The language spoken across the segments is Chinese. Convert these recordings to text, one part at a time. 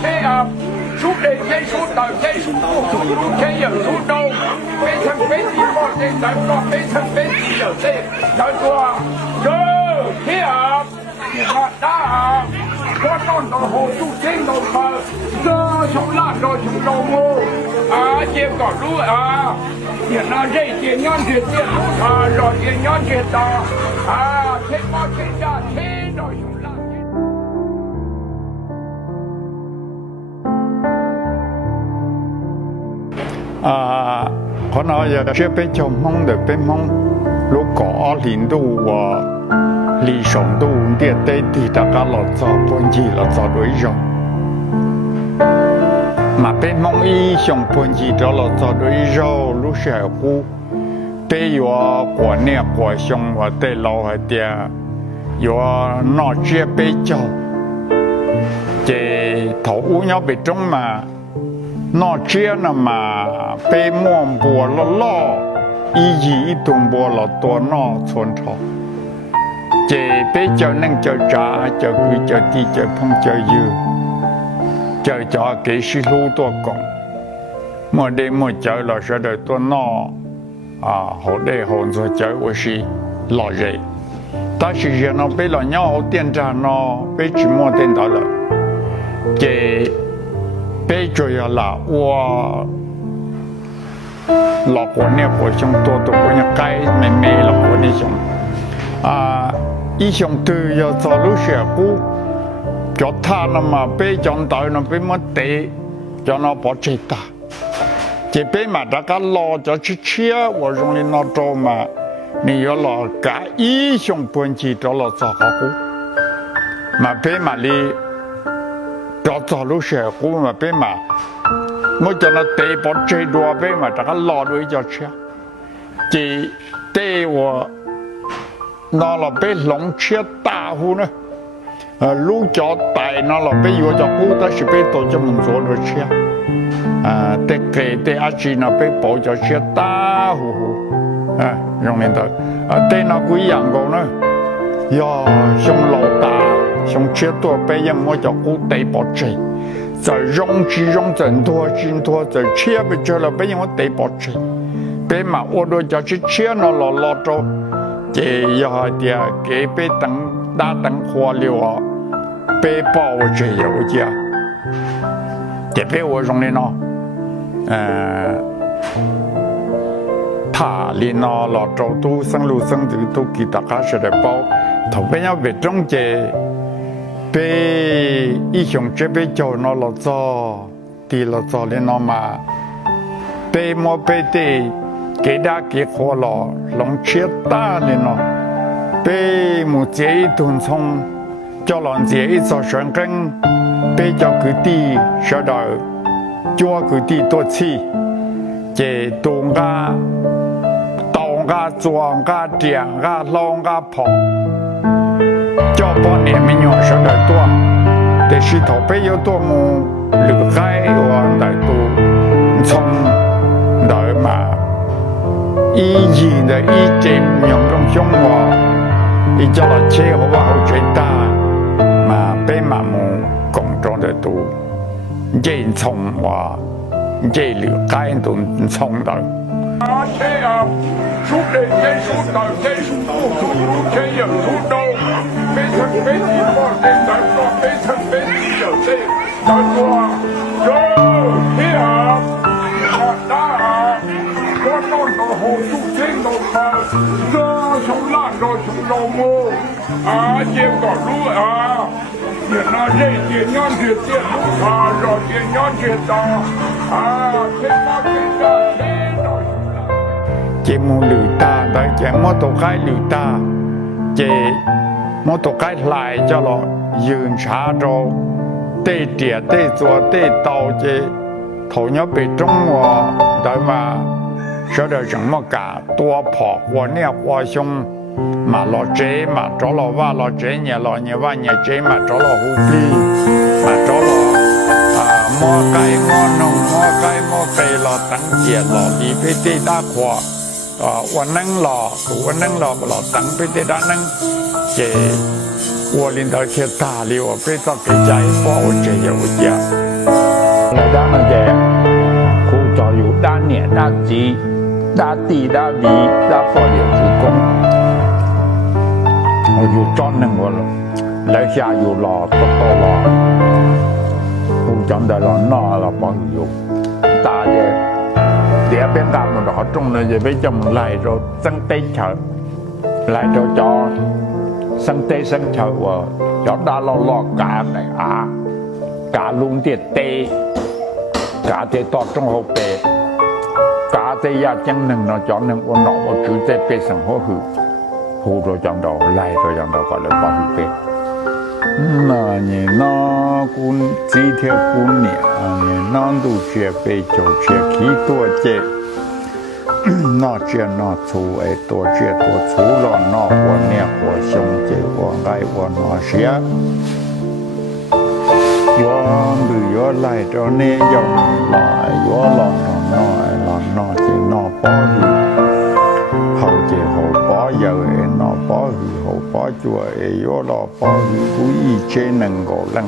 切啊，数人天数到天数不数路天有数中，非常非地方的咱说非常非地有这，叫做热天啊，那大。我当到好主听到他，这熊拉着熊老母啊，这个路啊，你那这些年去这路他，让这年去打啊，天马天下天着熊拉。可能有这边就梦的边梦，如果领导我。理想都跌低啲，大家落做半字落做對咗，嘛被夢意想半字咗落做對咗，路上股被我過年過上我哋老係啲，有攞住被做，即頭烏nhau被中嘛，攞住那嘛被摸波落落，一頓波落多攞村頭。這被叫能叫渣叫佢叫地叫碰叫油叫渣給是路多講我哋冇叫老師的多孬好的好做叫我是老人但是人呢被老鳥點讚呢被寂寞點到了這被就要啦我老過年過上多過年該沒老過年上一想對要走路學步，腳踏那麼被撞到那被麼地，叫那把最大。這被嘛大家攞咗去吃，我容易攞到嘛，你要攞個一想半季到了做好步，嘛被嘛你，要走路學步嘛被嘛，我叫那地把最多被嘛大家攞到就吃，這地我。那了被龙切大户呢，路脚大那了被有脚骨，但是被多就门做了切，得给的阿吉那被包脚切大户，用领导，对那个阳光呢，呀，像老大，像切多被人我脚骨得包切，在容积容真多真多，在切不着了被人我得包切，被嘛我都叫去切那了老着。这要的给被等大等花了啊，被包这有家，这被我容易喏，他哩喏老周都生路生都给大家是来包，头边要被中介，被一雄这被叫喏老早，地老早哩喏嘛，被莫被的。给大给活了，龙切大了呢，被木这一顿从，叫人这一早上根，被叫佢地晓得，叫佢地多次，这东家、东家、庄家、店家、老家跑，叫半年没用晓得多，但是头被有多么厉害哇，来多从来嘛。以前的一件用中生活，一叫了车好不好最大，嘛被麻木工作的多，人从话，人流感都从到。车啊，数人天数到天数不数路天有数中，非常非地方的咱说非常非地有这，叫做热天啊，大。我当到好主听到他，这熊拉着熊老母啊，这个路啊，你那这些年去这路他，让这年去打啊，天马天下天着熊拉。这木绿大，但这摩托开绿大，这摩托开来叫了ยืนช้า着，对点对左对刀这头要被中我，对吗？晓得什么干多跑过年过凶嘛老这嘛找了娃老这年老年娃年这嘛找了狐狸嘛找了摸鸡摸农摸鸡摸肥了等节了里边的大块วันนั้นหล่อวันนั้นหล่อหล่อตั้งไปได้ด้านนั้นเจ我领导去打理我，非常给家一包我这些物件。来咱们这苦早有大年大吉、大地大利、大保佑之功，我就找那我了，来下有了，不到了，我讲的了，那了保佑，大的。这边干么的好重的，这边就来着生地球，来着叫生地生球我叫大老老干的啊，干弄的地，干的到中后边，干的也讲能了，讲能我拿我住在边上好去，好着讲到来着讲到过来保护边。那你那姑几天姑娘，你那都学会就学起多节，那这那出哎多这多出了那我念我兄弟我爱我那些，我不要来着你要来我了那这那保佑，后这后保佑哎那保佑。保住哎，有了保佑，不一切能够能。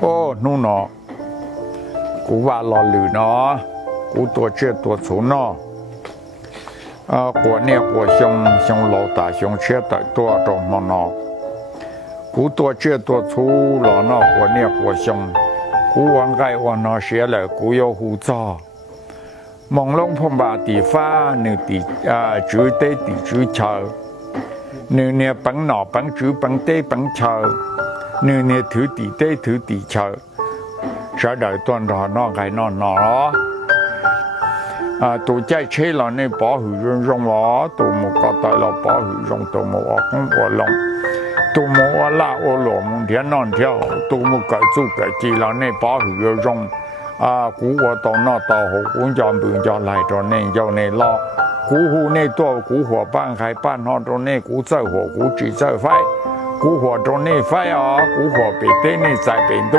哦，弄喏，古话老流喏，古多这多出喏。过年过熊老大熊吃的多着么喏，古多这多出了喏，过年过熊，古往该往那些了，古有护照。朦胧碰把地方，你地住地地住桥，你本脑本住本地本桥，你土地地土地桥，啥来端着那个那咯，都在车了你保护用我，都冇搞到了保护用，都冇我公我弄，都冇我拉我罗蒙天那条，都冇改做改记了你保护用。古我到那到后，公家不家来着呢，叫你老，古户呢多，古火办还办好着呢，古走火，古只走快，古火着呢快啊，古火别对呢在边度，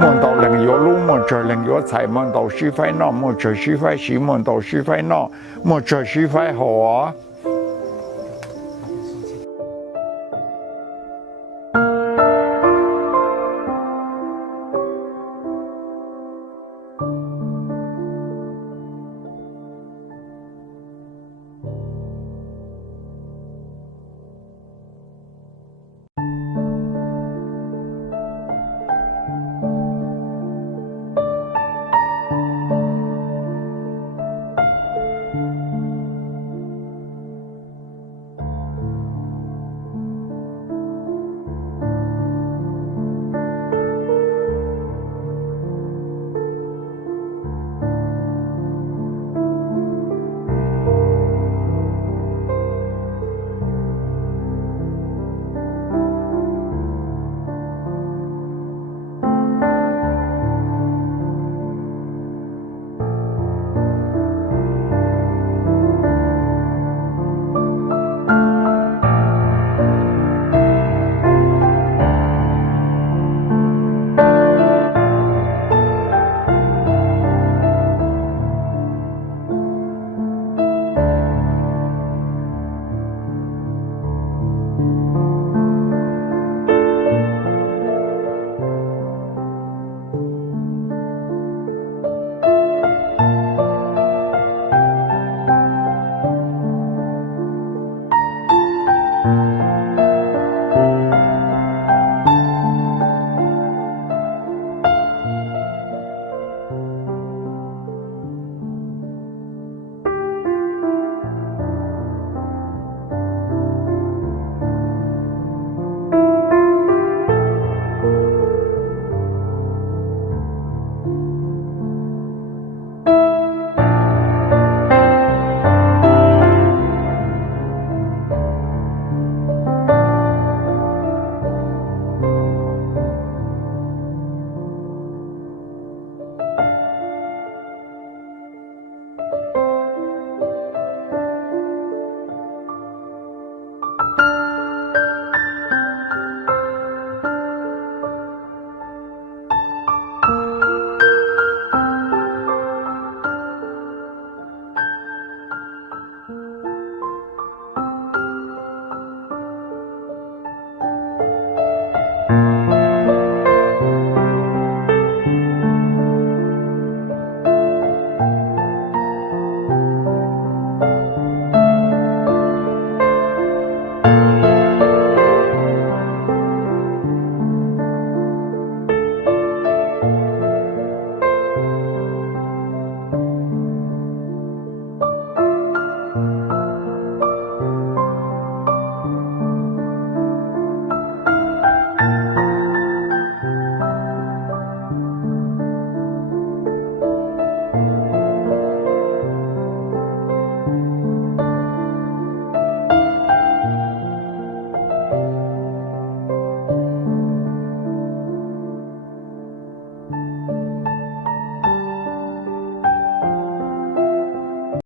门到人有路，门这人有财，门到是快那，门这是快是门到是快那，门这是快好啊。